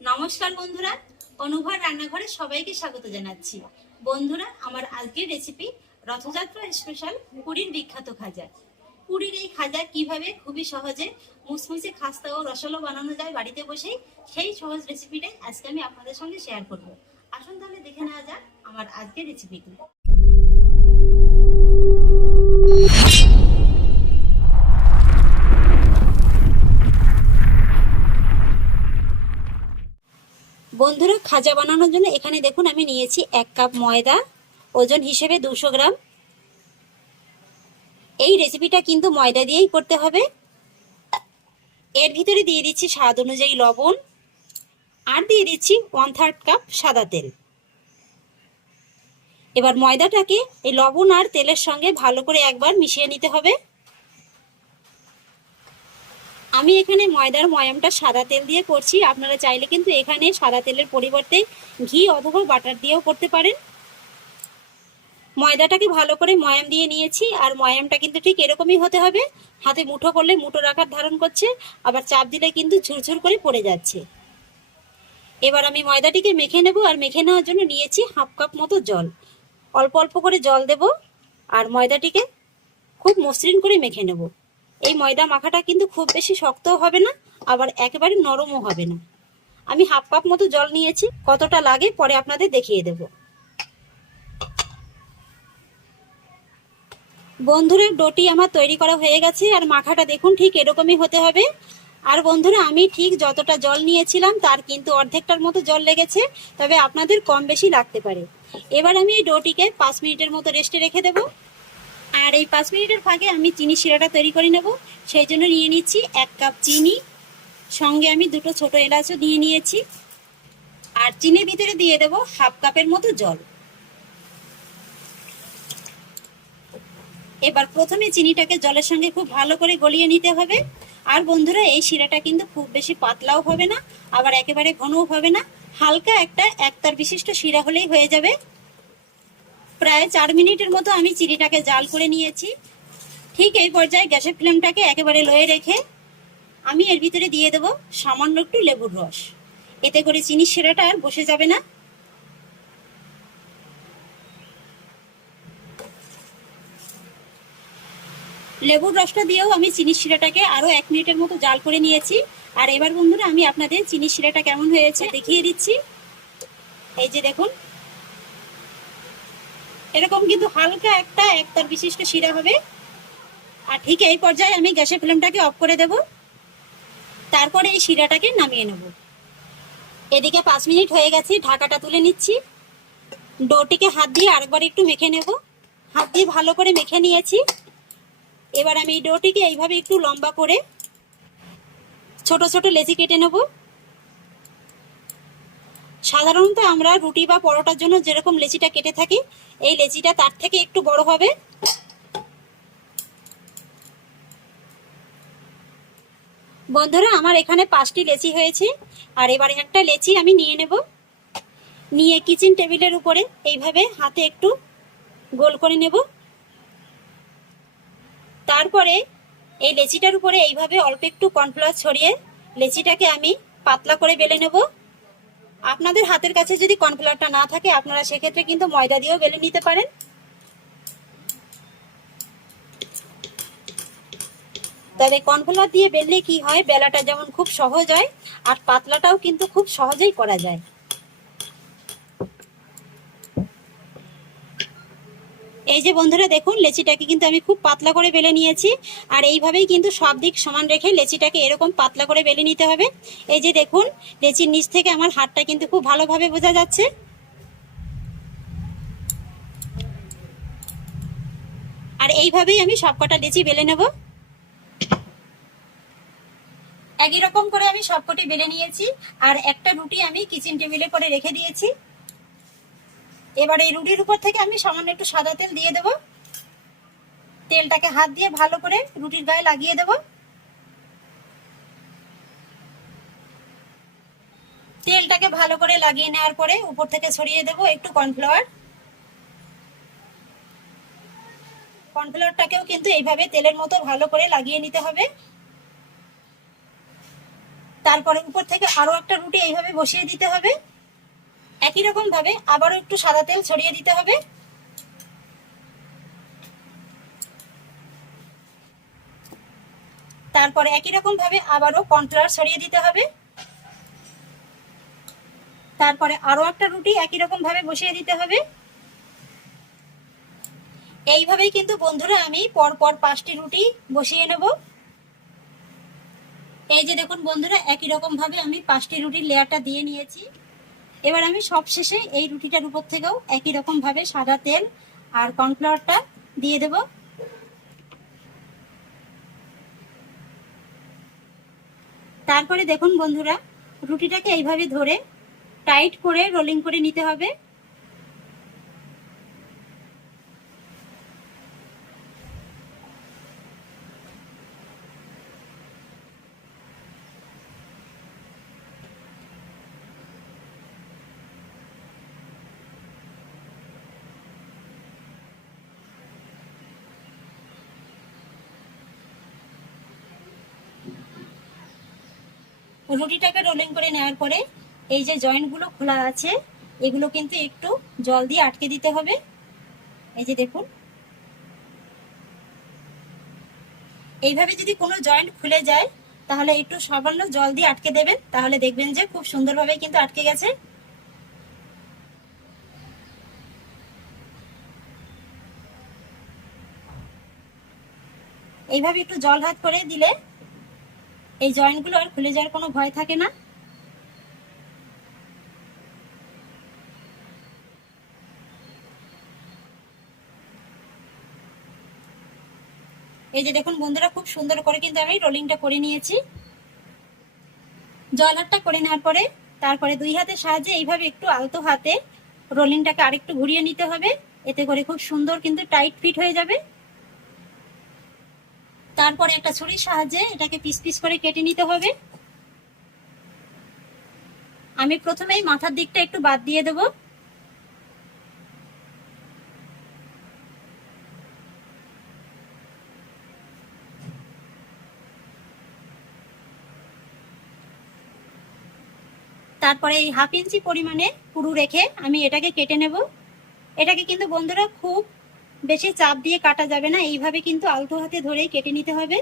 নমস্কার বন্ধুরা অনুভব রান্নাঘরে সবাইকে স্বাগত জানাচ্ছি। বন্ধুরা, আমার আজকের রেসিপি রথযাত্রা স্পেশাল পুরীর বিখ্যাত খাজা। পুরীর এই খাজা কীভাবে খুবই সহজে মুসমুসে খাস্তা ও রসলো বানানো যায় বাড়িতে বসেই সেই সহজ রেসিপিটাই আজকে আমি আপনাদের সঙ্গে শেয়ার করব। আসুন তাহলে দেখে নেওয়া যাক আমার আজকের রেসিপিটি খাজা বানানোর জন্য এখানে দেখুন আমি নিয়েছি এক কাপ ময়দা, ওজন হিসেবে দুশো গ্রাম। এই রেসিপিটা কিন্তু ময়দা দিয়েই করতে হবে। এর ভিতরে দিয়ে দিচ্ছি স্বাদ অনুযায়ী লবণ আর দিয়ে দিচ্ছি ওয়ান থার্ড কাপ সাদা তেল। এবার ময়দাটাকে এই লবণ আর তেলের সঙ্গে ভালো করে একবার মিশিয়ে নিতে হবে। আমি এখানে ময়দার ময়ামটা সাদা তেল দিয়ে করছি। আপনারা চাইলে কিন্তু এখানে সাদা তেলের পরিবর্তে ঘি অথবা বাটার দিয়েও করতে পারেন। ময়দাটাকে ভালো করে ময়াম দিয়ে নিয়েছি, আর ময়ামটা কিন্তু ঠিক এরকমই হতে হবে। হাতে মুঠো করলে মুঠো রাখার ধারণ করছে, আবার চাপ দিলে কিন্তু ঝুরঝুর করে পড়ে যাচ্ছে। এবার আমি ময়দাটিকে মেখে নেব, আর মেখে নেওয়ার জন্য নিয়েছি হাফ কাপ মতো জল। অল্প অল্প করে জল দেব, আর ময়দাটিকে খুব মসৃণ করে মেখে নেব। এই ময়দা মাখাটা কিন্তু খুব বেশি শক্তও হবে না, আবার একেবারে নরমও হবে না। আমি হাফ কাপ মতো জল নিয়েছি, কতটা লাগে পরে আপনাদের দেখিয়ে দেব। বন্ধুরা, ডোটি আমার তৈরি করা হয়ে গেছে, আর মাখাটা দেখুন ঠিক এরকমই হতে হবে। আর বন্ধুরা, আমি ঠিক যতটা জল নিয়েছিলাম, তার কিন্তু অর্ধেকটার মতো জল লেগেছে, তবে আপনাদের কম বেশি লাগতে পারে। এবার আমি এই ডোটিকে পাঁচ মিনিটের মতো রেস্টে রেখে দেবো। আর এই পাঁচ মিনিটের ফাঁকে আমি চিনি শিরাটা তৈরি করে নেব। সেই জন্য নিয়ে নিচ্ছি এক কাপ চিনি। সঙ্গে আমি দুটো ছোট এলাচও নিয়ে নিয়েছি। আর চিনির ভিতরে দিয়ে দেব হাফ কাপের মতো জল। এবার প্রথমে চিনিটাকে জলের সঙ্গে খুব ভালো করে গলিয়ে নিতে হবে। আর বন্ধুরা, এই শিরাটা কিন্তু খুব বেশি পাতলাও হবে না, আবার একেবারে ঘনও হবে না। হালকা একটা একতার বিশিষ্ট শিরা হলেই হয়ে যাবে। প্রায় চার মিনিটের মতো আমি চিনিটাকে জাল করে নিয়েছি। ঠিক এই পর্যায়ে গ্যাসের ফ্লেমটাকে একেবারে লয়ে রেখে আমি এর ভিতরে দিয়ে দেব সামান্য একটু লেবুর রস। এতে করে চিনির সেরাটা আর বসে যাবে না। লেবুর রসটা দিয়েও আমি চিনির শিরাটাকে আরও এক মিনিটের মতো জাল করে নিয়েছি। আর এবার বন্ধুরা, আমি আপনাদের চিনির শিরাটা কেমন হয়েছে দেখিয়ে দিচ্ছি। এই যে দেখুন এরকম কিন্তু হালকা একটা একতার বিশিষ্ট শিরা হবে। আর ঠিক এই পর্যায়ে আমি গ্যাসের ফ্লেমটাকে অফ করে দেব। তারপরে এই শিরাটাকে নামিয়ে নেব। এদিকে পাঁচ মিনিট হয়ে গেছে, ঢাকাটা তুলে নিচ্ছি। ডোটিকে হাত দিয়ে আরেকবার একটু মেখে নেব। হাত দিয়ে ভালো করে মেখে নিয়েছি। এবার আমি এই ডোটিকে এইভাবে একটু লম্বা করে ছোট ছোট লেচি কেটে নেব। সাধারণত আমরা রুটি বা পরোটার জন্য যেরকম লেচিটা কেটে থাকি, এই লেচিটা তার থেকে একটু বড় হবে। বন্ধুরা, আমার এখানে পাঁচটি লেচি হয়েছে। আর এবার একটা লেচি আমি নিয়ে নেব। নিয়ে কিচেন টেবিলের উপরে এইভাবে হাতে একটু গোল করে নেব। তারপরে এই লেচিটার উপরে এইভাবে অল্প একটু কর্নফ্লাওয়ার ছড়িয়ে লেচিটাকে আমি পাতলা করে বেলে নেব। আপনাদের হাতের কাছে যদি কর্নফ্লাওয়ারটা না থাকে, আপনারা সেক্ষেত্রে কিন্তু ময়দা দিয়েও বেলে নিতে পারেন। তবে কর্নফ্লাওয়ার দিয়ে বেললে কি হয়? বেলাটা যেমন খুব সহজ হয়, আর পাতলাটাও কিন্তু খুব সহজেই করা যায়। এই যে বন্ধুরা দেখুন, লেচিটাকে কিন্তু আমি খুব পাতলা করে বেলে নিয়েছি। আর এইভাবেই কিন্তু সব দিক সমান রেখে লেচিটাকে এরকম পাতলা করে বেলে নিতে হবে। এই যে দেখুন, লেচির নিচ থেকে আমার হাতটা কিন্তু খুব ভালোভাবে বোঝা যাচ্ছে। আর এইভাবেই আমি সবকটা লেচি বেলে নেব। একই রকম করে আমি সবকটি বেলে নিয়েছি। আর একটা রুটি আমি কিচেন টেবিলে করে রেখে দিয়েছি। এবার এই রুটির উপর থেকে আমি সামান্য একটু সাদা তেল দিয়ে দেব। তেলটাকে হাত দিয়ে ভালো করে রুটির গায়ে লাগিয়ে দেব। তেলটাকে ভালো করে লাগিয়ে নেওয়ার পরে উপর থেকে ছড়িয়ে দেব একটু কর্নফ্লাওয়ার। কর্নফ্লাওয়ারটাকেও কিন্তু এইভাবে তেলের মতো ভালো করে লাগিয়ে নিতে হবে। তারপরে উপর থেকে আরও একটা রুটি এইভাবে বসিয়ে দিতে হবে। একই রকম ভাবে আবারও একটু সাদা তেল ছড়িয়ে দিতে হবে। তারপরে একই রকম ভাবে আবারও কর্নফ্লাওয়ার ছড়িয়ে দিতে হবে। তারপরে আরও একটা রুটি একই রকম ভাবে বসিয়ে দিতে হবে। এইভাবেই কিন্তু বন্ধুরা আমি পর পর পাঁচটি রুটি বসিয়ে নেব। এই যে দেখুন বন্ধুরা, একই রকম ভাবে আমি পাঁচটি রুটির লেয়ারটা দিয়ে নিয়েছি। এবার আমি সব শেষে এই রুটিটার উপর থেকেও একই রকম ভাবে সাদা তেল আর কর্নফ্লাওয়ারটা দিয়ে দেব। তারপরে দেখুন বন্ধুরা, রুটিটাকে এইভাবে ধরে টাইট করে রোলিং করে নিতে হবে। রুটিটাকে রোলিং করে নেওয়ার পরে এই যে জয়েন্টগুলো খোলা আছে, এগুলো কিন্তু একটু জল দিয়ে আটকে দিতে হবে। এই যে দেখুন। এইভাবে যদি কোনো জয়েন্ট খুলে যায়, তাহলে একটু সামান্য জল দিয়ে আটকে দেবেন, তাহলে দেখবেন যে খুব সুন্দরভাবে কিন্তু আটকে গেছে। এইভাবে একটু জল হাত করে দিলে এই জয়েন্টগুলো আর খুলে যাওয়ার কোনো ভয় থাকে না? এই যে দেখুন বন্ধুরা, খুব সুন্দর করে কিন্তু আমি রোলিংটা করে নিয়েছি। জল হাতটা করে নেওয়ার পরে তারপরে দুই হাতের সাহায্যে এইভাবে একটু আলতো হাতে রোলিংটাকে আরেকটু ঘুরিয়ে নিতে হবে। এতে করে খুব সুন্দর কিন্তু টাইট ফিট হয়ে যাবে। তারপরে একটা ছুরির সাহায্যে এটাকে পিস পিস করে কেটে নিতে হবে। আমি প্রথমেই মাথার দিকটা একটু বাদ দিয়ে দেব। তারপরে এই হাফ ইঞ্চি পরিমাণে পুরু রেখে আমি এটাকে কেটে নেব। এটাকে কিন্তু বন্ধুরা খুব বেশি চাপ দিয়ে কাটা যাবে না, এইভাবে কিন্তু আলতো হাতে ধরেই কেটে নিতে হবে।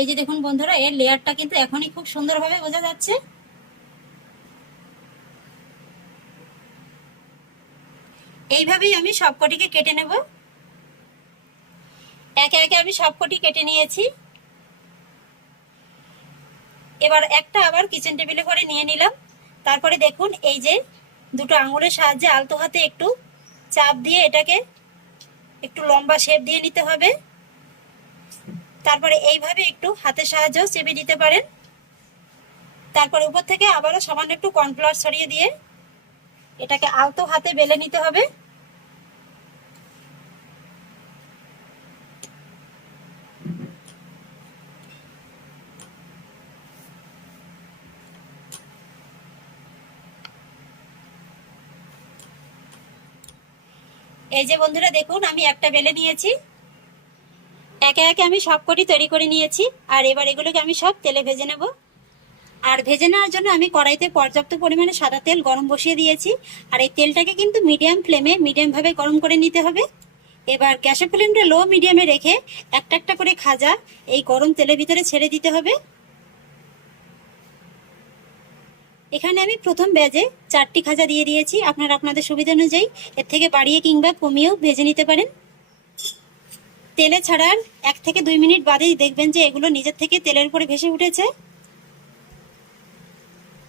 এই যে দেখুন বন্ধুরা, এর লেয়ারটা কিন্তু এখনই খুব সুন্দরভাবে বোঝা যাচ্ছে। এইভাবেই আমি সবকটিকে কেটে নেব। একে একে আমি সবকটি কেটে নিয়েছি। এবার একটা আবার কিচেন টেবিলে করে নিয়ে নিলাম। তারপরে দেখুন, এই যে দুটো আঙুলের সাহায্যে আলতো হাতে একটু চাপ দিয়ে এটাকে একটু লম্বা শেপ দিয়ে নিতে হবে। তারপরে এইভাবে একটু হাতের সাহায্যেও চেপে দিতে পারেন। তারপরে উপর থেকে আবারও সামান্য একটু কর্নফ্লাওয়ার ছড়িয়ে দিয়ে এটাকে আলতো হাতে বেলে নিতে হবে। এই যে বন্ধুরা, দেখুন, আমি একটা বেলে নিয়েছি। একে একে আমি সব সবকটি তৈরি করে নিয়েছি, আর এবার এগুলোকে আমি সব তেলে ভেজে নেব। আর ভেজে নেওয়ার জন্য আমি কড়াইতে পর্যাপ্ত পরিমাণে সাদা তেল গরম বসিয়ে দিয়েছি, আর এই তেলটাকে কিন্তু মিডিয়াম ফ্লেমে মিডিয়ামভাবে গরম করে নিতে হবে। এবার গ্যাসের ফ্লেমটা লো মিডিয়ামে রেখে একটা একটা করে খাজা এই গরম তেলের ভিতরে ছেড়ে দিতে হবে। এখানে আমি প্রথম ব্যাজে চারটি খাজা দিয়ে দিয়েছি। আপনারা আপনাদের সুবিধা অনুযায়ী এর থেকে বাড়িয়ে কিংবা কমিয়েও ভেজে নিতে পারেন। তেলে ছাড়ার এক থেকে দুই মিনিট বাদেই দেখবেন যে এগুলো নিজের থেকে তেলের উপরে ভেসে উঠেছে।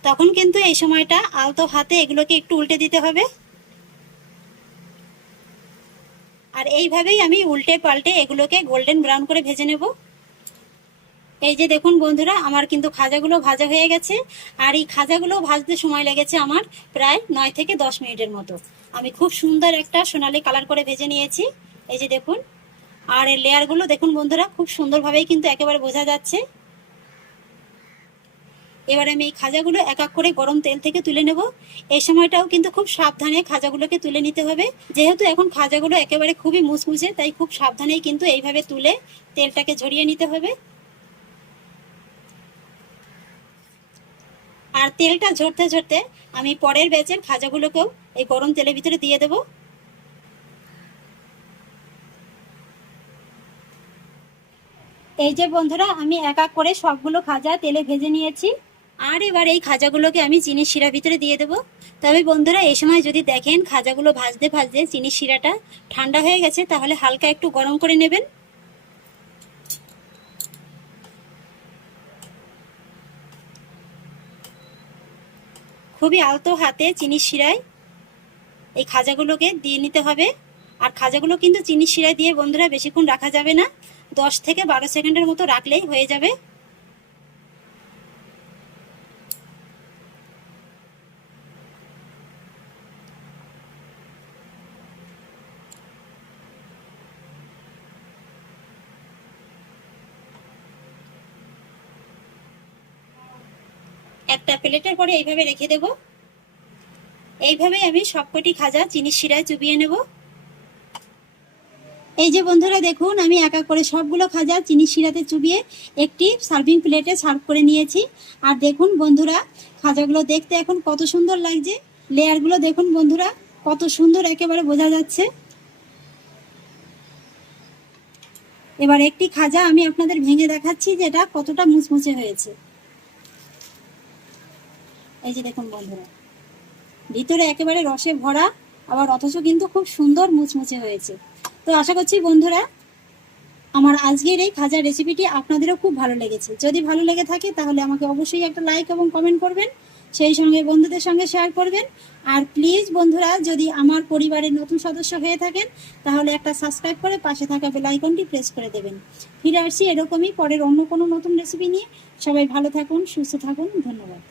তখন কিন্তু এই সময়টা আলতো হাতে এগুলোকে একটু উল্টে দিতে হবে। আর এইভাবেই আমি উল্টে পাল্টে এগুলোকে গোল্ডেন ব্রাউন করে ভেজে নেব। এই যে দেখুন বন্ধুরা, আমার কিন্তু খাজাগুলো ভাজা হয়ে গেছে, আর এই খাজাগুলো ভাজতে সময় লেগেছে আমার প্রায় নয় থেকে দশ মিনিটের মতো। আমি খুব সুন্দর একটা সোনালি কালার করে ভেজে নিয়েছি, এই যে দেখুন। আর এই লেয়ারগুলো দেখুন বন্ধুরা, খুব সুন্দরভাবেই কিন্তু একেবারে বোঝা যাচ্ছে। এবার আমি এই খাজাগুলো এক এক করে গরম তেল থেকে তুলে নেব। এই সময়টাও কিন্তু খুব সাবধানে খাজাগুলোকে তুলে নিতে হবে। যেহেতু এখন খাজাগুলো একেবারে খুবই মুচমুচে, তাই খুব সাবধানেই কিন্তু এইভাবে তুলে তেলটাকে ঝরিয়ে নিতে হবে। আর তেলটা ঝরতে ঝরতে আমি পরের ব্যাচের খাজাগুলোকেও এই গরম তেলের ভিতরে দিয়ে দেব। এই যে বন্ধুরা, আমি এক এক করে সবগুলো খাজা তেলে ভেজে নিয়েছি। আর এবার এই খাজাগুলোকে আমি চিনির শিরা ভিতরে দিয়ে দেবো। তবে বন্ধুরা, এই সময় যদি দেখেন খাজাগুলো ভাজতে ভাজতে চিনির শিরাটা ঠান্ডা হয়ে গেছে, তাহলে হালকা একটু গরম করে নেবেন। খুবই আলতো হাতে চিনি শিরায় এই খাজাগুলোকে দিয়ে নিতে হবে। আর খাজাগুলো কিন্তু চিনি শিরায় দিয়ে বন্ধুরা বেশিক্ষণ রাখা যাবে না। দশ থেকে বারো সেকেন্ডের মতো রাখলেই হয়ে যাবে। একটা প্লেটের পরে এইভাবে রেখে দেব। এইভাবে আমি সবকটি খাজা চিনির শিরায় চুবিয়ে নেব। এই যে বন্ধুরা দেখুন, আমি একা করে সবগুলো খাজা চিনি শিরাতে চুবিয়ে একটি সার্ভিং প্লেটে সার্ভ করে নিয়েছি। আর দেখুন বন্ধুরা, খাজাগুলো দেখতে এখন কত সুন্দর লাগছে। লেয়ারগুলো দেখুন বন্ধুরা, কত সুন্দর একেবারে বোঝা যাচ্ছে। এবার একটি খাজা আমি আপনাদের ভেঙে দেখাচ্ছি যে এটা কতটা মুচমুচে হয়েছে। এই যে দেখুন বন্ধুরা, ভিতরে একেবারে রসে ভরা, আবার অথচ কিন্তু খুব সুন্দর মুচমুচে হয়েছে। তো আশা করছি বন্ধুরা, আমার আজকের এই খাজার রেসিপিটি আপনাদেরও খুব ভালো লেগেছে। যদি ভালো লেগে থাকে, তাহলে আমাকে অবশ্যই একটা লাইক এবং কমেন্ট করবেন, সেই সঙ্গে বন্ধুদের সঙ্গে শেয়ার করবেন। আর প্লিজ বন্ধুরা, যদি আমার পরিবারের নতুন সদস্য হয়ে থাকেন, তাহলে একটা সাবস্ক্রাইব করে পাশে থাকা বেল আইকনটি প্রেস করে দেবেন। ফিরে আসছি এরকমই পরের অন্য কোনো নতুন রেসিপি নিয়ে। সবাই ভালো থাকুন, সুস্থ থাকুন, ধন্যবাদ।